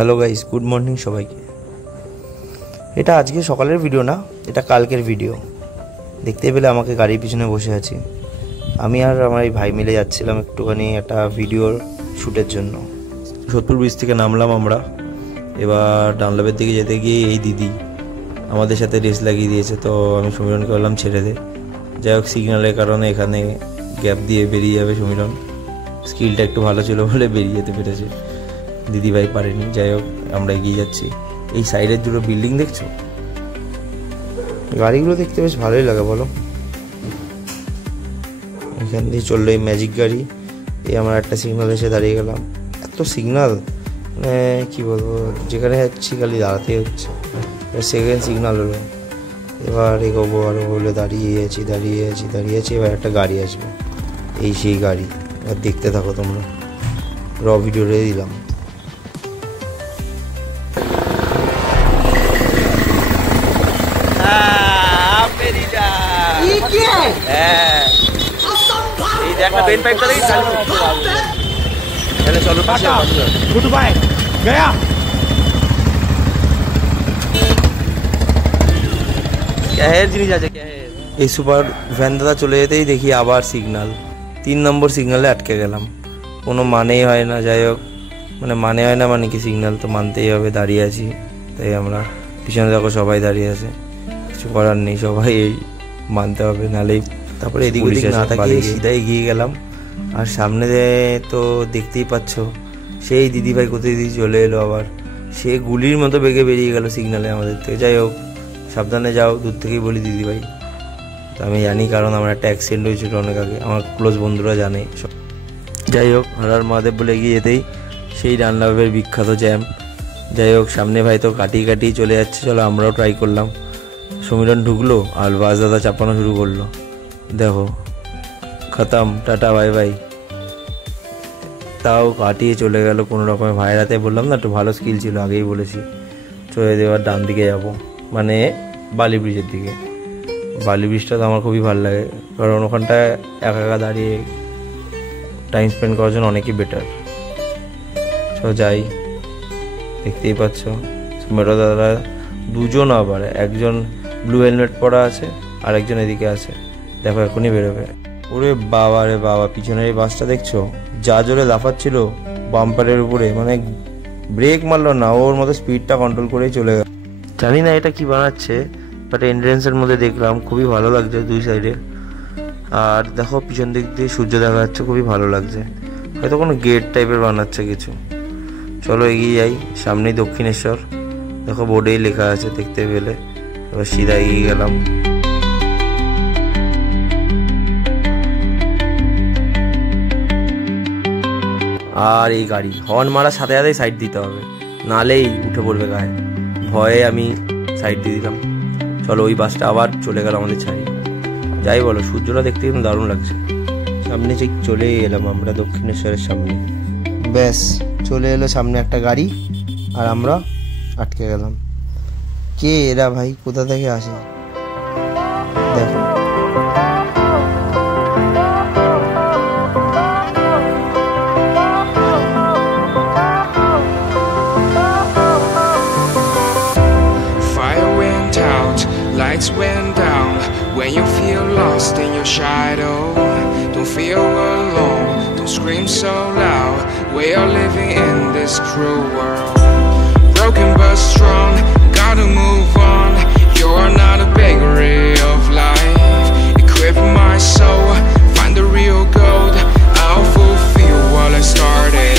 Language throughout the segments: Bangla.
হ্যালো গাইস, গুড মর্নিং সবাইকে। এটা আজকে সকালের ভিডিও না, এটা কালকের ভিডিও। দেখতে পেলে আমাকে গাড়ির পিছনে বসে আছি। আমি আর আমার এই ভাই মিলে যাচ্ছিলাম একটুখানি একটা ভিডিওর শ্যুটের জন্য। সোদপুর ব্রিজ থেকে নামলাম আমরা। এবার ডানলপের দিকে যেতে গিয়ে এই দিদি আমাদের সাথে রেস লাগিয়ে দিয়েছে, তো আমি সমীরণকে বললাম ছেড়ে দে। যাই হোক, সিগন্যালের কারণে এখানে গ্যাপ দিয়ে বেরিয়ে যাবে সমীরণ। স্কিলটা একটু ভালো ছিল বলে বেরিয়ে যেতে পেরেছে, দিদিভাই পারেনি। যাই হোক, আমরা এগিয়ে যাচ্ছি। এই সাইডের দুটো বিল্ডিং দেখছো, গাড়িগুলো দেখতে বেশ ভালোই লাগে বলো। এখান দিয়ে চললো এই ম্যাজিক গাড়ি। এই আমরা একটা সিগন্যাল এসে দাঁড়িয়ে গেলাম। এত সিগন্যাল, মানে কী বলবো, যেখানে যাচ্ছি খালি দাঁড়াতেই হচ্ছে। সেকেন্ড সিগন্যাল হলো, এবার এগোবো আরও বলে দাঁড়িয়ে আছি। এবার একটা গাড়ি আসবে, এই সেই গাড়ি। এবার দেখতে থাকো তোমরা, র ভিডিও রেখে দিলাম। चलो गुड बाय गया। क्या है जिनिस আছে क्या है। এই সুপার ভ্যান দাদা চলে যেতেই দেখি আবার সিগন্যাল। 3 নম্বর সিগন্যালে আটকে গেলাম, কোনো মানেই হয় না। যাই হোক, মানে হয় না, মানে কি সিগন্যাল তো মানতেই হবে। দাঁড়িয়ে আছি, তাই আমরা পিছনে দেখো সবাই দাঁড়িয়ে আছে, কিছু করার নেই, সবাই মানতে হবে নালেই। তারপরে এদিক ওদিক না তাকিয়ে সিধা এগিয়ে গেলাম। আর সামনে তো দেখতেই পাচ্ছ, সেই দিদিভাই কোথায় দিয়ে চলে এলো আবার। সে গুলির মতো বেগে বেরিয়ে গেল সিগন্যালে আমাদের থেকে। যাই হোক, সাবধানে যাও, দূর থেকেই বলি দিদিভাই। তো আমি জানি, কারণ আমার একটা অ্যাক্সিডেন্ট হয়েছিল অনেক আগে, আমার ক্লোজ বন্ধুরা জানে। যাই হোক, হরার মহাদেব বলে এগিয়ে যেতেই সেই ডানলপের বিখ্যাত জ্যাম। যাই হোক, সামনে ভাই তো কাটিয়ে চলে যাচ্ছে। চলো আমরাও ট্রাই করলাম। সমীরণ ঢুকলো আর বাস দাদা চাপানো শুরু করলো। দেখো, খতম, টাটা বাই বাই। তাও কাটিয়ে চলে গেল কোনো রকমের। ভাইরাতে বললাম না, একটু ভালো স্কিল ছিল, আগেই বলেছি। চলে দেওয়ার ডান দিকে যাব, মানে বালি ব্রিজের দিকে। বালি ব্রিজটা তো আমার খুবই ভালো লাগে, কারণ ওখানটায় একা দাঁড়িয়ে টাইম স্পেন্ড করার জন্য অনেকই বেটার। তো যাই, দেখতেই পাচ্ছ মেরো দাদা দুজন, আবার একজন ব্লু হেলমেট পরা আছে আর একজন এদিকে আছে। দেখো এখনই বেরোবে। ওরে বাবা রে বাবা, পিছনের এই বাসটা দেখছো, যা জোরে লাফাচ্ছিল বাম্পারের উপরে, মানে ব্রেক মারলো না, ওর মতো স্পিডটা কন্ট্রোল করেই চলে গেল। জানি না এটা কি বানাচ্ছে, বাট এন্ট্রেন্সের মধ্যে দেখলাম, খুবই ভালো লাগছে দুই সাইডে। আর দেখো পিছন দিক দিয়ে সূর্য দেখা যাচ্ছে, খুবই ভালো লাগছে। হয়তো কোনো গেট টাইপের বানাচ্ছে কিছু। চলো এগিয়ে যাই, সামনেই দক্ষিণেশ্বর, দেখো বোর্ডেই লেখা আছে দেখতে পেলে। এবার সিধা এগিয়ে গেলাম। আর এই গাড়ি হর্ন মারার সাথে সাথেই সাইড দিতে হবে, নালেই উঠে পড়বে গায়ে। ভয়ে আমি সাইড দিয়ে দিলাম। চলো, ওই বাসটা আবার চলে গেল আমাদের ছাড়ি। যাই বলো, সূর্যটা দেখতে কিন্তু দারুণ লাগছে। সামনে ঠিক চলে এলাম আমরা দক্ষিণেশ্বরের সামনে। ব্যাস, চলে এলো সামনে একটা গাড়ি, আর আমরা আটকে গেলাম। কে এরা ভাই, কোথা থেকে আসে দেখো। Lights went down when you feel lost in your shadow. Don't feel alone, don't scream so loud. We are living in this cruel world. Broken but strong, gotta move on. You are not a bakery of life. Equip my soul, find the real gold. I'll fulfill what I started.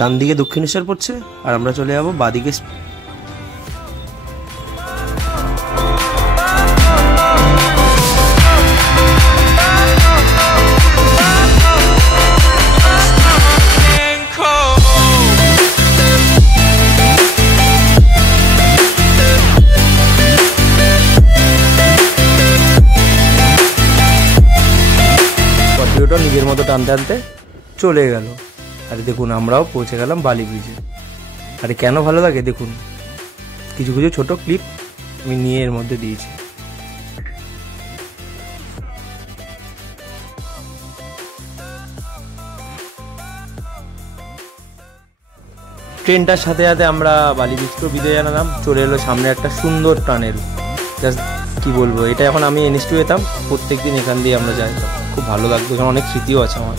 ডান দিকে দক্ষিণেশ্বর পড়ছে, আর আমরা চলে যাবো বাদিকে। নিজের মতো টানতে চলে গেল। আর দেখুন, আমরাও পৌঁছে গেলাম বালি ব্রিজে। আরে কেন ভালো লাগে দেখুন, কিছু কিছু ছোট ক্লিপ আমি নিয়ে এর মধ্যে দিয়েছি। ট্রেনটার সাথে সাথে আমরা বালি বিচকেও বিদায় জানালাম। চলে এলো সামনে একটা সুন্দর টানেল, জাস্ট কী বলবো, এটা এখন আমি এনএস2 যেতাম, প্রত্যেক দিন এখান দিয়ে আমরা যাইতাম, খুব ভালো লাগতো, এখানে অনেক স্মৃতিও আছে আমার,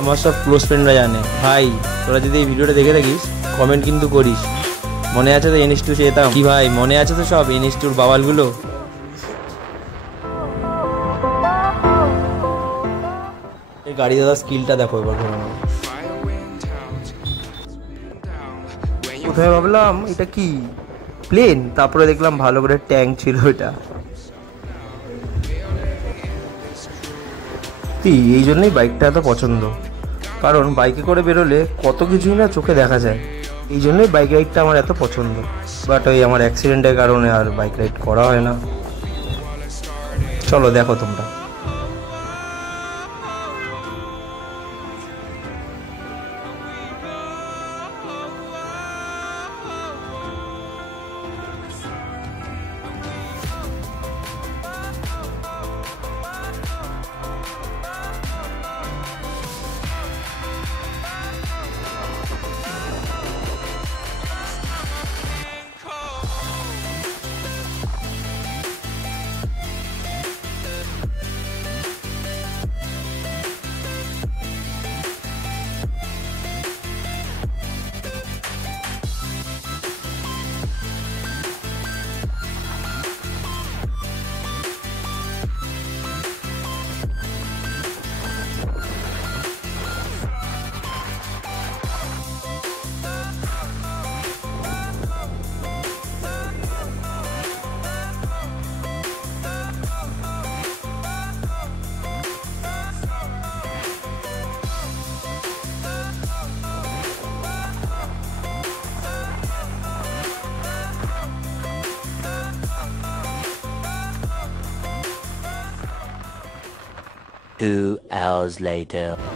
আমার সব ক্লোজ ফ্রেন্ডরা জানে। ভাই তোরা যদি এই ভিডিওটা দেখে থাকিস কমেন্ট কিন্তু করিস, মনে আছে তো এনএস2 যেতাম কি ভাই, মনে আছে তো সব এনএস2 বাবালগুলো। এই গাড়ি দাদা স্কিলটা দেখো এবার ঘোরানো। Fire went out, down when you কোথায় ভাবলাম এটা কি প্লেন, তারপরে দেখলাম ভালো করে ট্যাঙ্ক ছিল এটা। এই জন্যই বাইকটা এত পছন্দ, কারণ বাইকে করে বেরোলে কত কিছুই না চোখে দেখা যায়, এই জন্যই বাইক রাইডটা আমার এত পছন্দ। বাট ওই আমার অ্যাক্সিডেন্টের কারণে আর বাইক রাইড করা হয় না। চলো দেখো তোমরা।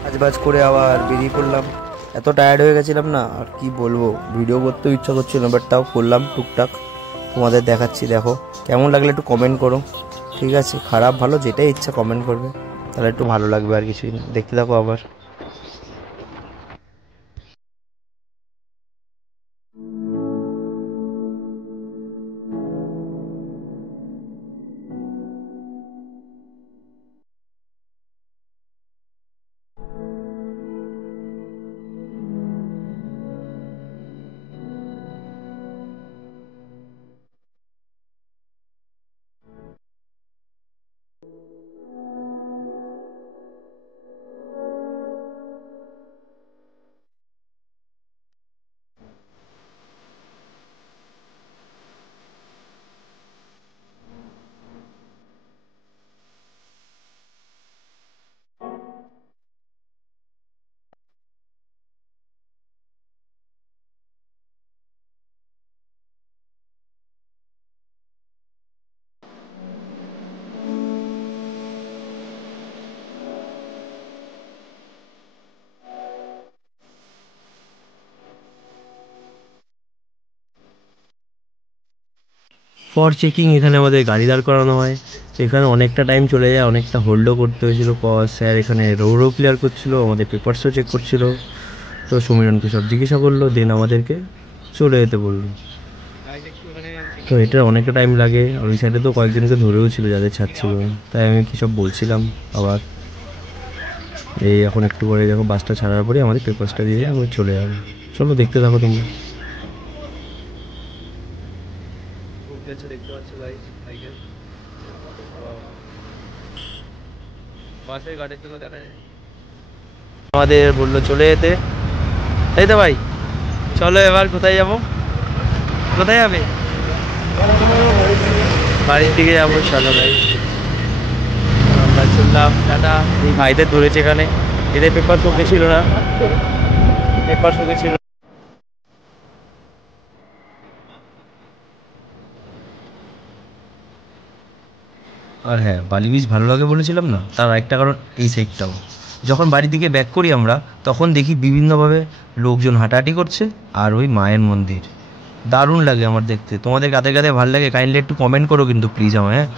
কাজবাজ করে আবার বেরিয়ে পড়লাম, এত টায়ার্ড হয়ে গেছিলাম না আর কি বলবো, ভিডিও করতেও ইচ্ছা করছিল না, বাট তাও করলাম টুকটাক, তোমাদের দেখাচ্ছি। দেখো কেমন লাগলে একটু কমেন্ট করো, ঠিক আছে, খারাপ ভালো যেটাই ইচ্ছা কমেন্ট করবে, তাহলে একটু ভালো লাগবে, আর কিছুই না। দেখতে থাকো আবার। ফর চেকিং এখানে আমাদের গাড়ি দাঁড় করানো হয়, এখানে অনেকটা টাইম চলে যায়, অনেকটা হোল্ডও করতে হয়েছিল, স্যার এখানে রো ক্লিয়ার করছিল, আমাদের পেপারসও চেক করছিল, তো সমীরণকে সব জিজ্ঞাসা করলো, দেন আমাদেরকে চলে যেতে বললো। তো এটা অনেকটা টাইম লাগে, আর ওই সাইডে তো কয়েকজনকে ধরেও ছিল যাদের ছাড়ছিল, তাই আমি কী সব বলছিলাম আবার। এই এখন একটু পরে দেখো বাসটা ছাড়ার পরে আমাদের পেপারসটা দিয়ে আমি চলে যাবো, চলো দেখতে থাকো তোমরা। দেখতে পাচ্ছ গাইস, বাসের গাড়ির জন্য দেখা যায় আমাদের বললো চলে যেতে, তাই তো ভাই। চলো এবার কোথায় যাব, কোথায় যাবে, বাড়ির দিকে যাবো। চলো ভাই আমরা চললাম, টাটা। এই ভাইদের ধরেছে এখানে, এদের পেপার চোখে ছিল না, পেপার চোখে ছিল। আর হ্যাঁ, বালি বিচ ভালো লাগে বলেছিলাম না, তার একটা কারণ এই সাইডটাও, যখন বাড়ির দিকে ব্যাক করি আমরা তখন দেখি বিভিন্নভাবে লোকজন হাঁটাহাঁটি করছে, আর ওই মায়ের মন্দির দারুণ লাগে আমার দেখতে। তোমাদের কাদের কাদের ভালো লাগে কাইন্ডলি একটু কমেন্ট করো কিন্তু প্লিজ আমায়, হ্যাঁ।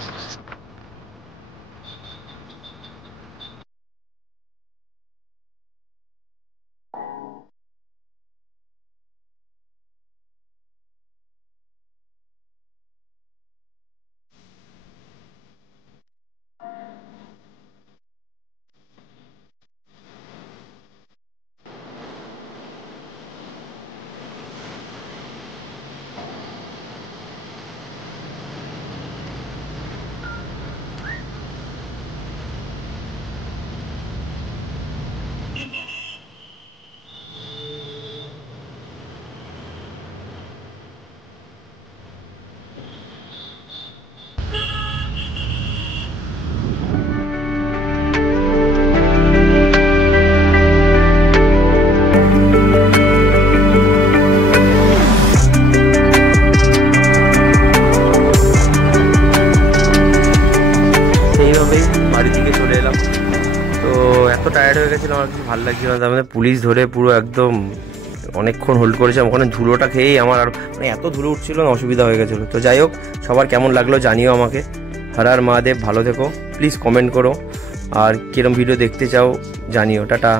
সেইভাবেই বাড়ির দিকে চলে এলাম। তো এত টায়ার্ড হয়ে গেছিলো, আমার কিছু ভালো লাগছিল না। তার মধ্যে পুলিশ ধরে পুরো একদম অনেকক্ষণ হোল্ড করেছে। ওখানে ধুলোটা খেয়েই আমার আর মানে এত ধুলো উঠছিল না, অসুবিধা হয়ে গেছিলো। তো যাই হোক, সবার কেমন লাগলো জানিও আমাকে। হর হর মহাদেব, ভালো থেকো, প্লিজ কমেন্ট করো, আর কিরম ভিডিও দেখতে চাও জানিও। টাটা।